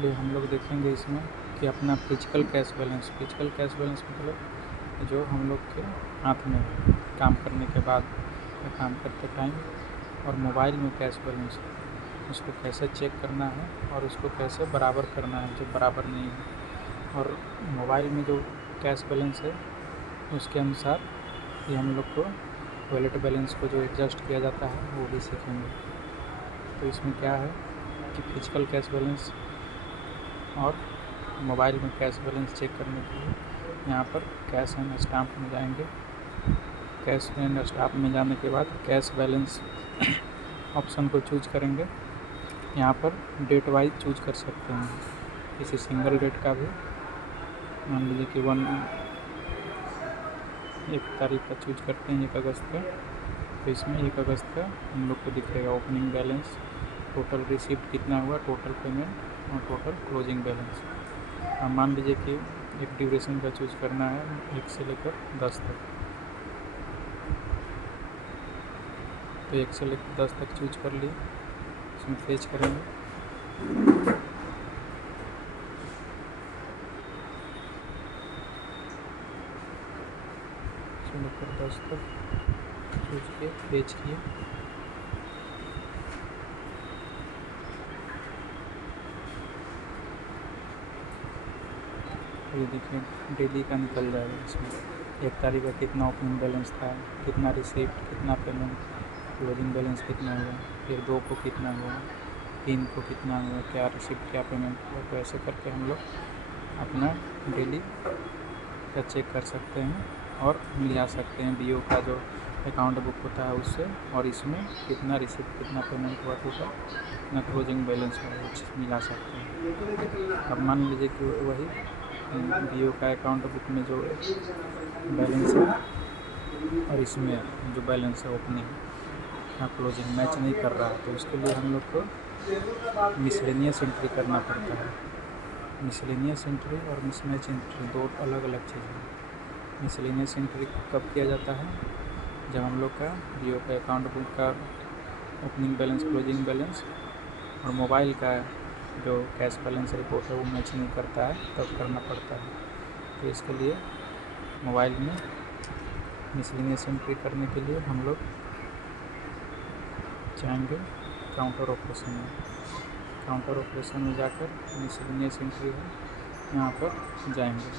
लिए हम लोग देखेंगे इसमें कि अपना फिजिकल कैश बैलेंस मतलब जो हम लोग के हाथ में है काम करने के बाद या काम करते टाइम, और मोबाइल में कैश बैलेंस उसको कैसे चेक करना है और उसको कैसे बराबर करना है जो बराबर नहीं है, और मोबाइल में जो कैश बैलेंस है उसके अनुसार ये हम लोग को वॉलेट बैलेंस को जो एडजस्ट किया जाता है वो भी सीखेंगे। तो इसमें क्या है कि फिजिकल कैश बैलेंस और मोबाइल में कैश बैलेंस चेक करने के लिए यहाँ पर कैश एंड स्टाम्प में जाएंगे। कैश एंड स्टाम्प में जाने के बाद कैश बैलेंस ऑप्शन को चूज करेंगे। यहाँ पर डेट वाइज चूज कर सकते हैं, किसी सिंगल डेट का भी, मान लीजिए कि 1 तारीख का चूज करते हैं, 1 अगस्त का, तो इसमें 1 अगस्त का हम लोग को दिखेगा ओपनिंग बैलेंस, टोटल रिसिप्ट कितना हुआ, टोटल पेमेंट और टोटल क्लोजिंग बैलेंस। अब मान लीजिए कि एक ड्यूरेशन का चूज करना है 1 से लेकर 10 तक, तो 1 से लेकर 10 तक चूज कर लिए, इसमें फेच करेंगे। लेकर 10 तक चूज किए, फेच किए। ये देखिए डेली का निकल जाएगा इसमें 1 तारीख का कितना ओपनिंग बैलेंस था, कितना रिसिप्ट, कितना पेमेंट, क्लोजिंग बैलेंस कितना हुआ, फिर 2 को कितना हुआ, 3 को कितना हुआ, क्या रिसिप्ट क्या पेमेंट हुआ। तो ऐसे करके हम लोग अपना डेली का चेक कर सकते हैं और मिला सकते हैं बीओ का जो अकाउंट बुक होता है उससे, और इसमें कितना रिसिप्ट कितना पेमेंट हुआ टोटल, कितना क्लोजिंग बैलेंस हुआ वो मिला सकते हैं। अब मान लीजिए कि वही बीओ का अकाउंट बुक में जो बैलेंस है और इसमें जो बैलेंस है ओपनिंग या क्लोजिंग मैच नहीं कर रहा है, तो उसके लिए हम लोग को मिसलेनियस एंट्री करना पड़ता है। मिसलेनियस एंट्री और मिसमैच एंट्री दो अलग अलग चीज़ें हैं। मिसलेनियस एंट्री कब किया जाता है, जब हम लोग का बीओ का अकाउंट बुक का ओपनिंग बैलेंस, क्लोजिंग बैलेंस और मोबाइल का जो कैश बैलेंस रिपोर्ट है वो मैच नहीं करता है, तब करना पड़ता है। तो इसके लिए मोबाइल में मिसलेनियस एंट्री करने के लिए हम लोग जाएंगे काउंटर ऑपरेशन में। काउंटर ऑपरेशन में जाकर मिसलेनियस एंट्री है यहाँ पर जाएंगे।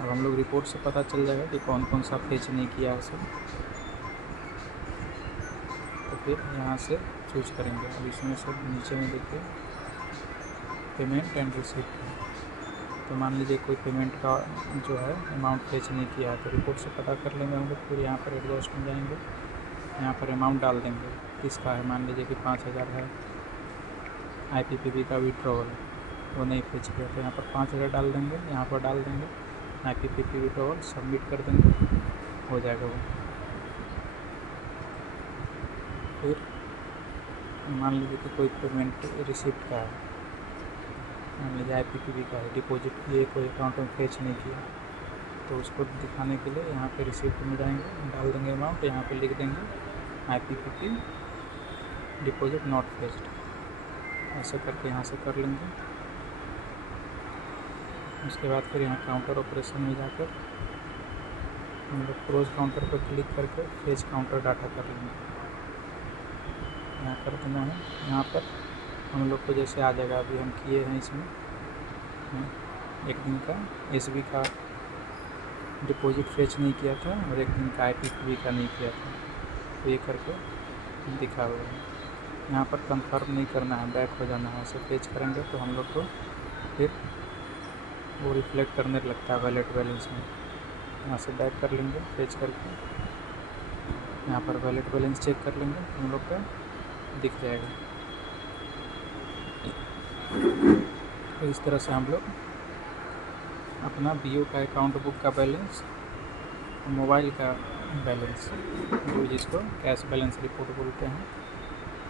अब हम लोग रिपोर्ट से पता चल जाएगा कि कौन कौन सा फेच नहीं किया है सब, तो फिर यहाँ से चूज करेंगे। अब इसमें सब नीचे में देखिए पेमेंट एंड रिसिप्ट है, तो मान लीजिए कोई पेमेंट का जो है अमाउंट फेच नहीं किया है तो रिपोर्ट से पता कर लेंगे हम लोग। फिर यहाँ पर एडजस्ट में जाएंगे, यहाँ पर अमाउंट डाल देंगे किसका है, मान लीजिए कि 5000 है, IPPB का विड्रॉवल वो नहीं फेच किया तो यहाँ पर 5000 डाल देंगे, यहाँ पर डाल देंगे IPPB विड्रॉवल, सबमिट कर देंगे, हो जाएगा वो। फिर मान लीजिए कि कोई पेमेंट रिसिप्ट का है, मान लीजिए IPPB का है, डिपॉजिट किए कोई अकाउंट में फेच नहीं किया, तो उसको दिखाने के लिए यहाँ पे रिसिप्ट में जाएंगे, डाल देंगे अमाउंट, यहाँ पे लिख देंगे IPPB डिपॉजिट नॉट फेच्ड, ऐसे करके यहाँ से कर लेंगे। उसके बाद फिर यहाँ काउंटर ऑपरेशन में जाकर हम लोग क्लोज काउंटर पर क्लिक करके फेच काउंटर डाटा कर लेंगे, यहाँ कर देना है। यहाँ पर हम लोग को जैसे आ जाएगा, अभी हम किए हैं इसमें 1 दिन का SB का डिपॉजिट फेच नहीं किया था और 1 दिन का IPPB का नहीं किया था, तो ये करके दिखा हुआ है। यहाँ पर कंफर्म नहीं करना है, बैक हो जाना है। ऐसे फेच करेंगे तो हम लोग को फिर वो रिफ्लेक्ट करने लगता है वॉलेट बैलेंस में। यहाँ से बैक कर लेंगे फेच करके, यहाँ पर वॉलेट बैलेंस चेक कर लेंगे, हम लोग का दिख जाएगा। तो इस तरह से हम लोग अपना बीओ का अकाउंट बुक का बैलेंस, मोबाइल का बैलेंस, जो जिसको कैश बैलेंस रिपोर्ट बोलते हैं,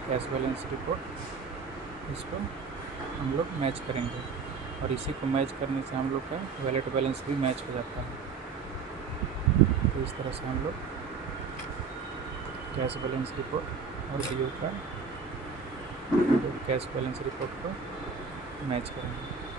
कैश बैलेंस रिपोर्ट, इसको हम लोग मैच करेंगे और इसी को मैच करने से हम लोग का वॉलेट बैलेंस भी मैच हो जाता है। तो इस तरह से हम लोग कैश बैलेंस रिपोर्ट और बीओ का कैश बैलेंस रिपोर्ट को मैच करेंगे।